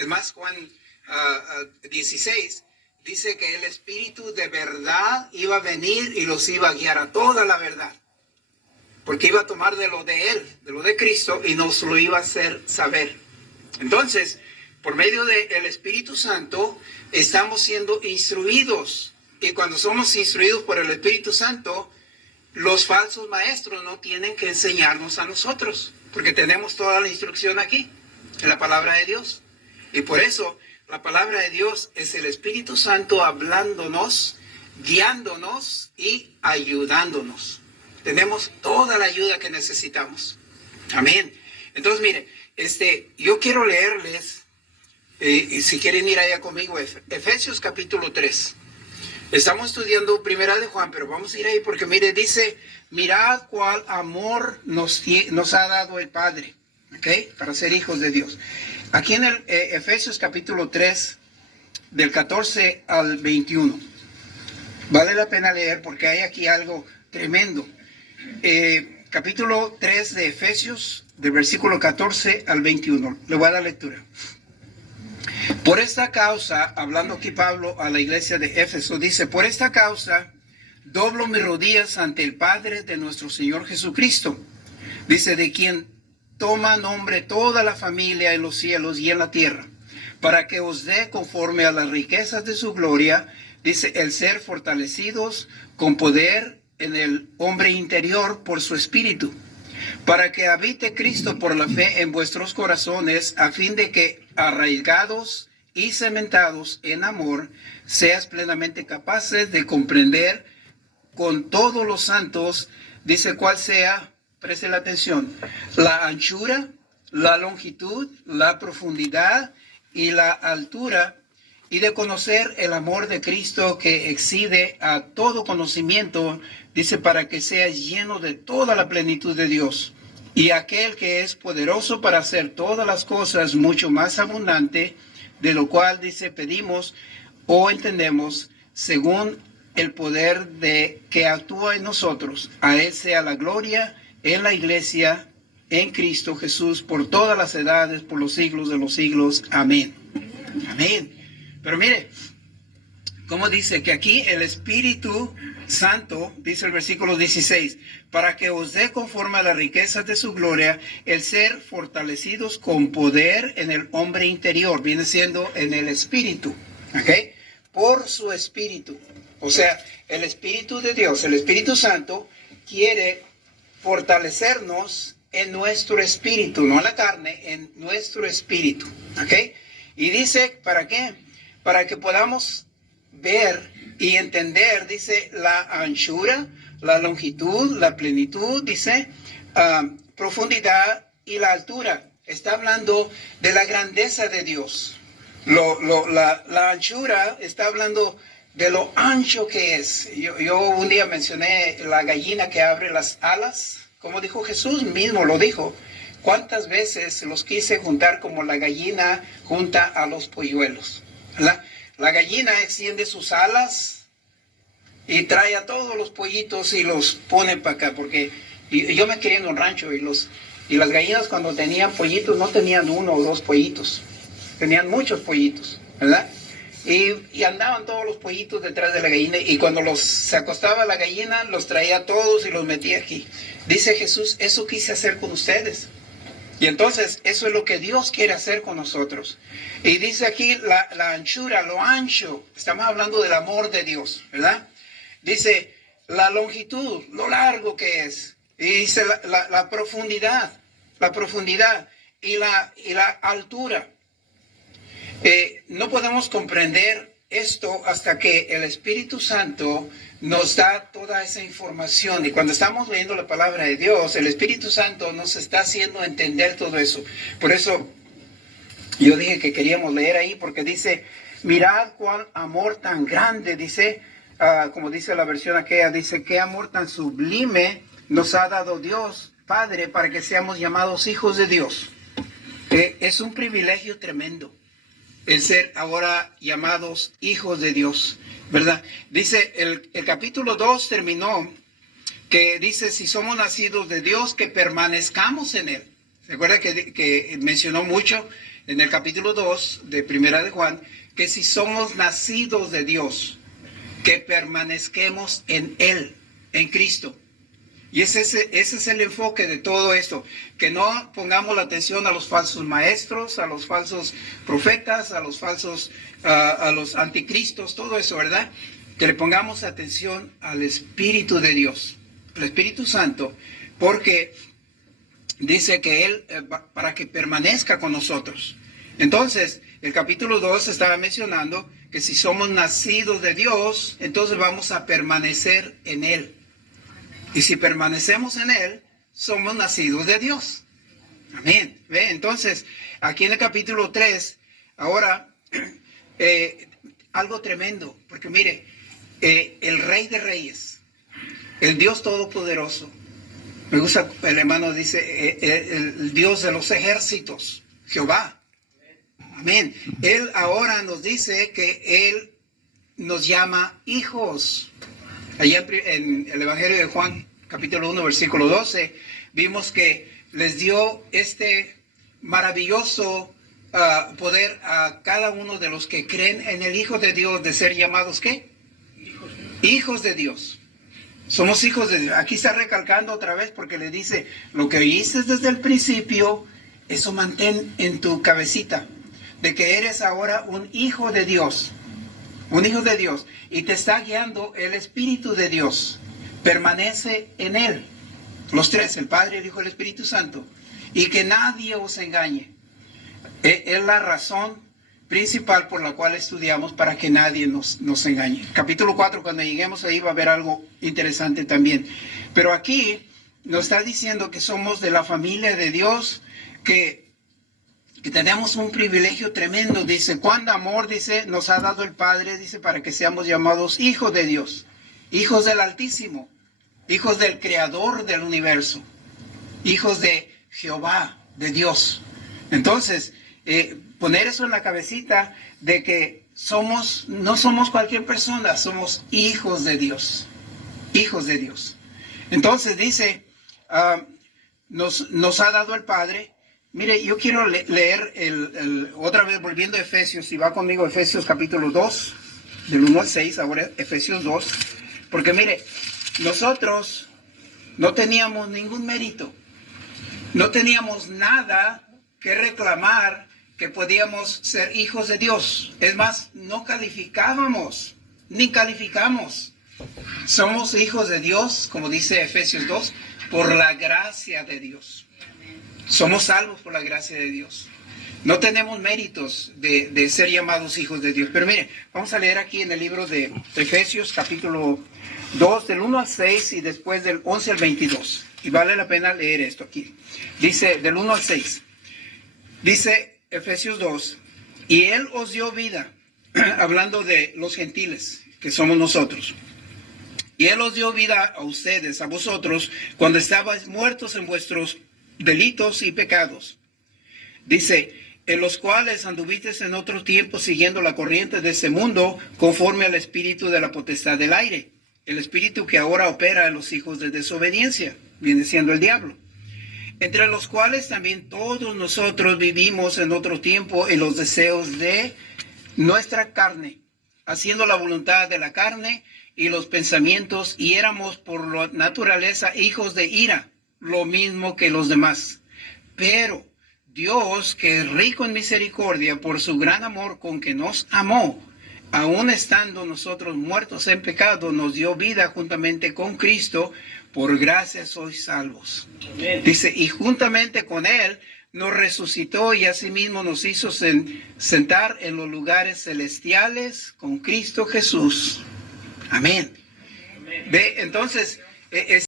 Es más, Juan 16 dice que el Espíritu de verdad iba a venir y los iba a guiar a toda la verdad. Porque iba a tomar de lo de Él, de lo de Cristo, y nos lo iba a hacer saber. Entonces, por medio del Espíritu Santo, estamos siendo instruidos. Y cuando somos instruidos por el Espíritu Santo, los falsos maestros no tienen que enseñarnos a nosotros, porque tenemos toda la instrucción aquí, en la palabra de Dios. Y por eso, la palabra de Dios es el Espíritu Santo hablándonos, guiándonos y ayudándonos. Tenemos toda la ayuda que necesitamos. Amén. Entonces, mire, yo quiero leerles, y si quieren ir allá conmigo, Efesios capítulo 3. Estamos estudiando Primera de Juan, pero vamos a ir ahí porque, mire, dice, mirad cuál amor nos ha dado el Padre, ¿ok? Para ser hijos de Dios. Aquí en el Efesios capítulo 3, del 14 al 21. Vale la pena leer porque hay aquí algo tremendo. Capítulo 3 de Efesios, del versículo 14 al 21. Le voy a dar lectura. Por esta causa, hablando aquí Pablo a la iglesia de Éfeso, dice, por esta causa doblo mis rodillas ante el Padre de nuestro Señor Jesucristo. Dice, de quien toma nombre toda la familia en los cielos y en la tierra, para que os dé conforme a las riquezas de su gloria, dice, el ser fortalecidos con poder en el hombre interior por su espíritu, para que habite Cristo por la fe en vuestros corazones, a fin de que, arraigados y cementados en amor, seas plenamente capaces de comprender con todos los santos, dice, cuál sea, preste la atención, la anchura, la longitud, la profundidad y la altura, y de conocer el amor de Cristo que excede a todo conocimiento, dice, para que seas lleno de toda la plenitud de Dios. Y aquel que es poderoso para hacer todas las cosas mucho más abundante, de lo cual, dice, pedimos o entendemos, según el poder de que actúa en nosotros. A Él sea la gloria en la iglesia, en Cristo Jesús, por todas las edades, por los siglos de los siglos. Amén. Amén. Pero mire, como dice que aquí el Espíritu Santo, dice el versículo 16, para que os dé conforme a las riquezas de su gloria, el ser fortalecidos con poder en el hombre interior, viene siendo en el Espíritu, ¿ok? Por su Espíritu. O sea, el Espíritu de Dios, el Espíritu Santo, quiere fortalecernos en nuestro espíritu, no en la carne, en nuestro espíritu, ¿ok? Y dice, ¿para qué? Para que podamos ver y entender, dice, la anchura, la longitud, la plenitud, dice, profundidad y la altura. Está hablando de la grandeza de Dios. La anchura está hablando de lo ancho que es. Yo un día mencioné la gallina que abre las alas, como dijo Jesús mismo, lo dijo. ¿Cuántas veces los quise juntar como la gallina junta a los polluelos? La gallina extiende sus alas y trae a todos los pollitos y los pone para acá, porque yo me crié en un rancho y las gallinas cuando tenían pollitos no tenían uno o dos pollitos, tenían muchos pollitos, ¿verdad? Y andaban todos los pollitos detrás de la gallina, y cuando se acostaba la gallina, los traía a todos y los metía aquí. Dice Jesús, eso quise hacer con ustedes. Y entonces, eso es lo que Dios quiere hacer con nosotros. Y dice aquí la anchura, lo ancho. Estamos hablando del amor de Dios, ¿verdad? Dice la longitud, lo largo que es. Y dice la profundidad y la altura. No podemos comprender esto hasta que el Espíritu Santo nos da toda esa información. Y cuando estamos leyendo la palabra de Dios, el Espíritu Santo nos está haciendo entender todo eso. Por eso yo dije que queríamos leer ahí, porque dice, mirad cuál amor tan grande, dice, como dice la versión aquella, dice, qué amor tan sublime nos ha dado Dios Padre para que seamos llamados hijos de Dios. Es un privilegio tremendo el ser ahora llamados hijos de Dios, ¿verdad? Dice, el capítulo 2 terminó, que dice, si somos nacidos de Dios, que permanezcamos en Él. ¿Se acuerda que mencionó mucho en el capítulo 2 de Primera de Juan, que si somos nacidos de Dios, que permanezquemos en Él, en Cristo. Y ese es el enfoque de todo esto, que no pongamos la atención a los falsos maestros, a los falsos profetas, a los falsos, a los anticristos, todo eso, ¿verdad? Que le pongamos atención al Espíritu de Dios, al Espíritu Santo, porque dice que Él, para que permanezca con nosotros. Entonces, el capítulo 2 estaba mencionando que si somos nacidos de Dios, entonces vamos a permanecer en Él. Y si permanecemos en Él, somos nacidos de Dios. Amén. ¿Ve? Entonces, aquí en el capítulo 3, ahora, algo tremendo, porque mire, el Rey de Reyes, el Dios Todopoderoso, me gusta, el hermano dice, el Dios de los ejércitos, Jehová. Amén. Él ahora nos dice que Él nos llama hijos. Allá en el Evangelio de Juan, capítulo 1, versículo 12, vimos que les dio este maravilloso poder a cada uno de los que creen en el Hijo de Dios de ser llamados, ¿qué? Hijos de Dios. Somos hijos de Dios. Aquí está recalcando otra vez porque le dice, lo que oíste desde el principio, eso mantén en tu cabecita, de que eres ahora un hijo de Dios. Un hijo de Dios, y te está guiando el Espíritu de Dios. Permanece en Él. Los tres, el Padre, el Hijo y el Espíritu Santo. Y que nadie os engañe. Es la razón principal por la cual estudiamos, para que nadie nos engañe. Capítulo 4, cuando lleguemos ahí va a haber algo interesante también. Pero aquí nos está diciendo que somos de la familia de Dios, que tenemos un privilegio tremendo, dice, cuánto amor, dice, nos ha dado el Padre, dice, para que seamos llamados hijos de Dios, hijos del Altísimo, hijos del Creador del universo, hijos de Jehová, de Dios. Entonces, poner eso en la cabecita de que no somos cualquier persona, somos hijos de Dios, hijos de Dios. Entonces dice, nos ha dado el Padre. Mire, yo quiero leer otra vez, volviendo a Efesios, si va conmigo, Efesios capítulo 2, del 1 al 6, ahora Efesios 2, porque mire, nosotros no teníamos ningún mérito, no teníamos nada que reclamar que podíamos ser hijos de Dios. Es más, no calificábamos, ni calificamos. Somos hijos de Dios, como dice Efesios 2, por la gracia de Dios. Somos salvos por la gracia de Dios. No tenemos méritos de ser llamados hijos de Dios. Pero mire, vamos a leer aquí en el libro de Efesios capítulo 2, del 1 al 6 y después del 11 al 22. Y vale la pena leer esto aquí. Dice, del 1 al 6. Dice Efesios 2, y Él os dio vida, hablando de los gentiles, que somos nosotros. Y Él os dio vida a ustedes, a vosotros, cuando estabais muertos en vuestros delitos y pecados. Dice, en los cuales anduvisteis en otro tiempo siguiendo la corriente de este mundo, conforme al espíritu de la potestad del aire, el espíritu que ahora opera en los hijos de desobediencia, viene siendo el diablo, entre los cuales también todos nosotros vivimos en otro tiempo en los deseos de nuestra carne, haciendo la voluntad de la carne y los pensamientos, y éramos por la naturaleza hijos de ira, lo mismo que los demás. Pero Dios, que es rico en misericordia por su gran amor con que nos amó, aun estando nosotros muertos en pecado, nos dio vida juntamente con Cristo, por gracia sois salvos. Amén. Dice, y juntamente con Él nos resucitó y asimismo nos hizo sentar en los lugares celestiales con Cristo Jesús. Amén. Amén. Ve, entonces,